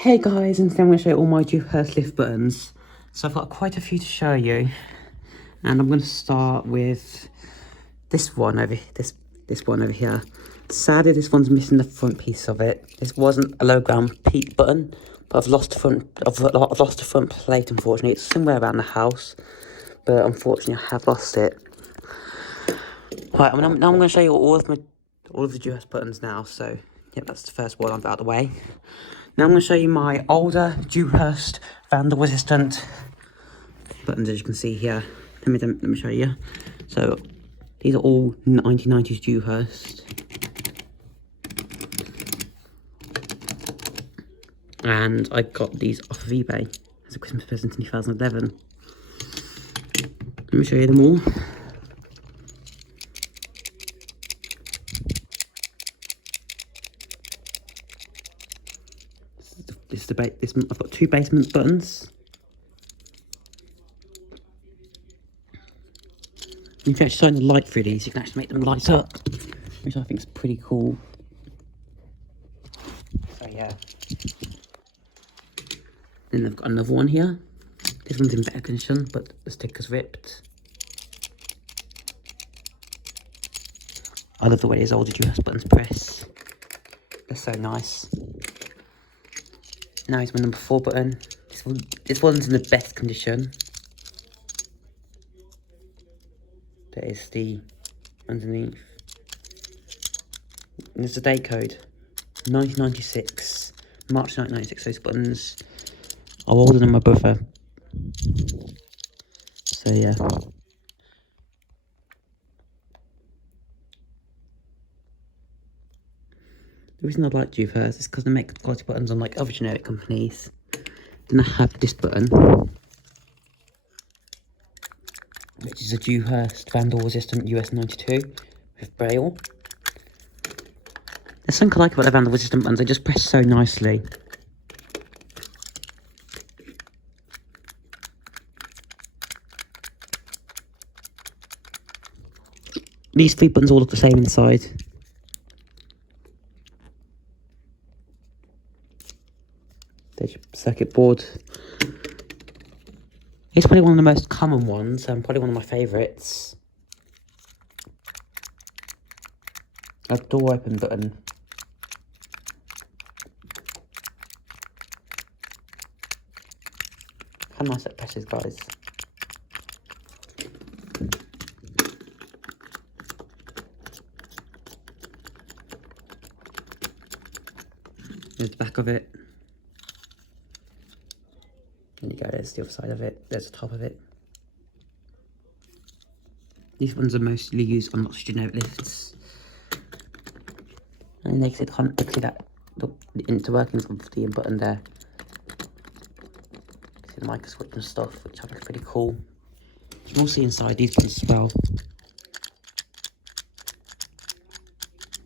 Hey guys, and today I'm going to show you all my Dewhurst lift buttons. So I've got quite a few to show you, and I'm going to start with this one over here. Sadly, this one's missing the front piece of it. This wasn't a low ground peak button, but I've lost the front plate. Unfortunately, it's somewhere around the house, but unfortunately, I have lost it. Right, now I'm going to show you all of the Dewhurst buttons now. So, yep, that's the first one I've out of the way. Now I'm going to show you my older Dewhurst vandal resistant buttons, as you can see here. Let me show you. So these are all 1990s Dewhurst, and I got these off of eBay as a Christmas present in 2011. Let me show you them all. I've got two basement buttons. You can actually shine the light through these. You can actually make them light up, which I think is pretty cool. So yeah. Then I've got another one here. This one's in better condition, but the sticker's ripped. I love the way these older Dewhurst buttons press. They're so nice. Now here's my number 4 button. This one's in the best condition. There is the underneath. And there's the date code. 1996. March 1996. Those buttons are older than my brother. So yeah. The reason I like Dewhurst is because they make quality buttons unlike other generic companies. Then I have this button, which is a Dewhurst Vandal Resistant US 92 with braille. There's something I like about the Vandal Resistant buttons, they just press so nicely. These 3 buttons all look the same inside. There's your circuit board. It's probably one of the most common ones, and probably one of my favourites. A door open button. How nice that presses, guys. There's the back of it. There you go, there's the other side of it, there's the top of it. These ones are mostly used on lots of generic lifts. And it makes it that the interworkings of the button there. See the micro switch and stuff, which I think is pretty cool. You can also see inside these buttons as well.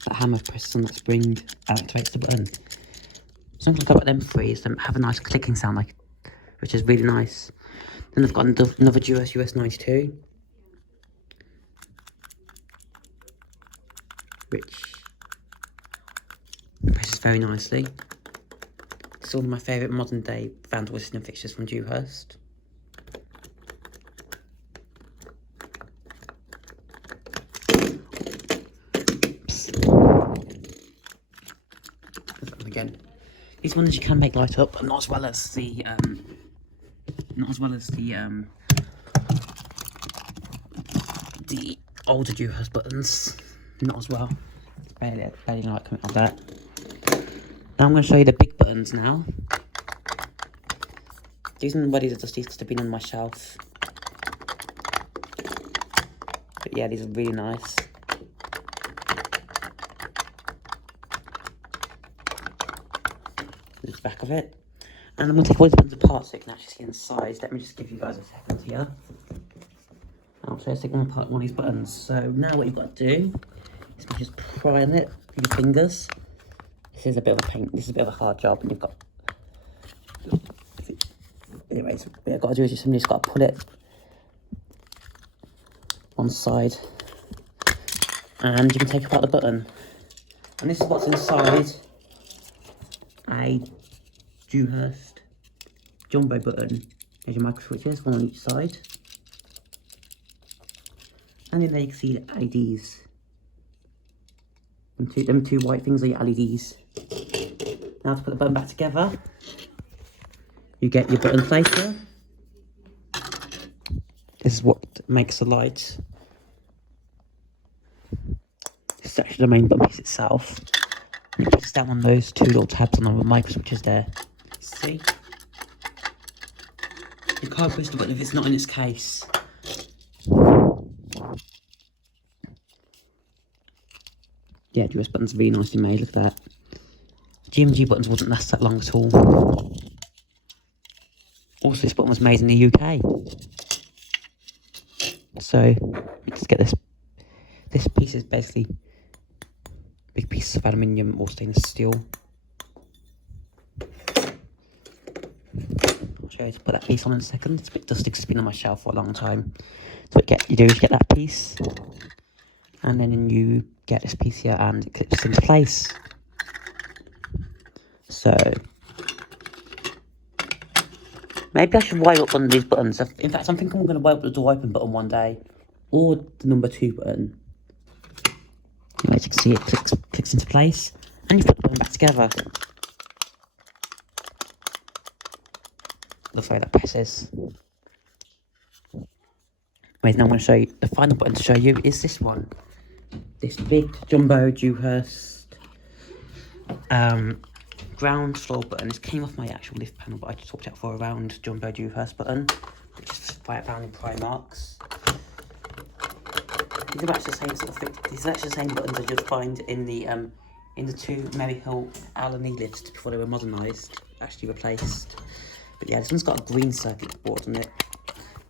That hammer presses on that spring activates the button. Something I like about them 3 is them have a nice clicking sound, which is really nice. Then I've got another Dewhurst US 92, which presses very nicely. It's one of my favourite modern day Vandal resistant fixtures from Dewhurst. Again, these ones you can make light up, but not as well as the the older Dewhurst buttons. Not as well. It's barely like coming like that. Now I'm going to show you the big buttons now. These are these are just because they've been on my shelf. But yeah, these are really nice. This is the back of it. And I'm going to take all these buttons apart so you can actually see inside. Let me just give you guys a second here. I'll show you take one apart one of these buttons. So now what you've got to do is just pry on it with your fingers. This is a bit of a pain. This is a bit of a hard job, and you've got. Anyways, what you've got to do is just got to pull it one side, and you can take apart the button. And this is what's inside a Dewhurst jumbo button. There's your micro switches, one on each side. And then there you can see the LEDs. Them two white things are your LEDs. Now to put the button back together, you get your button placer. This is what makes the light. This is actually the main button piece itself. And you press down on those two little tabs on the micro switches there. See? You can't push the button if it's not in its case. Yeah, Dewhurst buttons are really nicely made, look at that. GMG buttons wouldn't last that long at all. Also, this button was made in the UK. So, let's get this. This piece is basically big pieces of aluminium or stainless steel. I'll show you to put that piece on in a second. It's a bit dusty because it's been on my shelf for a long time. So what you do is you get that piece, and then you get this piece here and it clips into place. So, maybe I should wire up one of these buttons. In fact, I'm thinking I'm going to wire up the door open button one day. Or the number 2 button. As you can see, it clicks into place. And you put the button back together. Looks like that presses. Wait, now I'm going to show you. The final button to show you is this one. This big jumbo Dewhurst ground floor button. This came off my actual lift panel, but I just swapped it out for a round jumbo Dewhurst button, which is found in Primarks. These are actually the same sort of thing. These are actually the same buttons that you'd find in the two Merry Hill Allen lifts before they were modernised, actually replaced. But yeah, this one's got a green circuit board on it,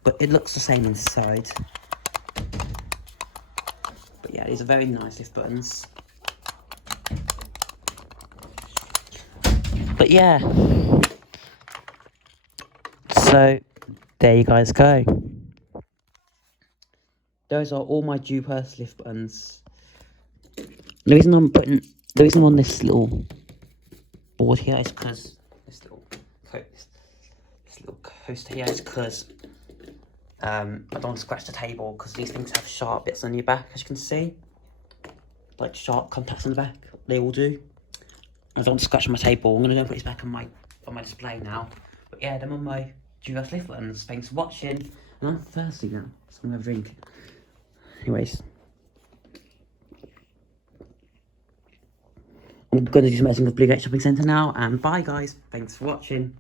but it looks the same inside. But yeah, these are very nice lift buttons. But yeah, so there you guys go. Those are all my Dewhurst lift buttons. The reason I'm on this little board here is because this little coaster here is because I don't want to scratch the table, because these things have sharp bits on your back, as you can see, like sharp contacts on the back. They all do. I don't want to scratch my table. I'm gonna go put this back on my display now. But yeah, them are my Dewhurst lift buttons. Thanks for watching. And I'm thirsty now, so I'm gonna drink. Anyways, I'm going to do some editing of Bluegate Shopping Centre now, and bye guys, thanks for watching.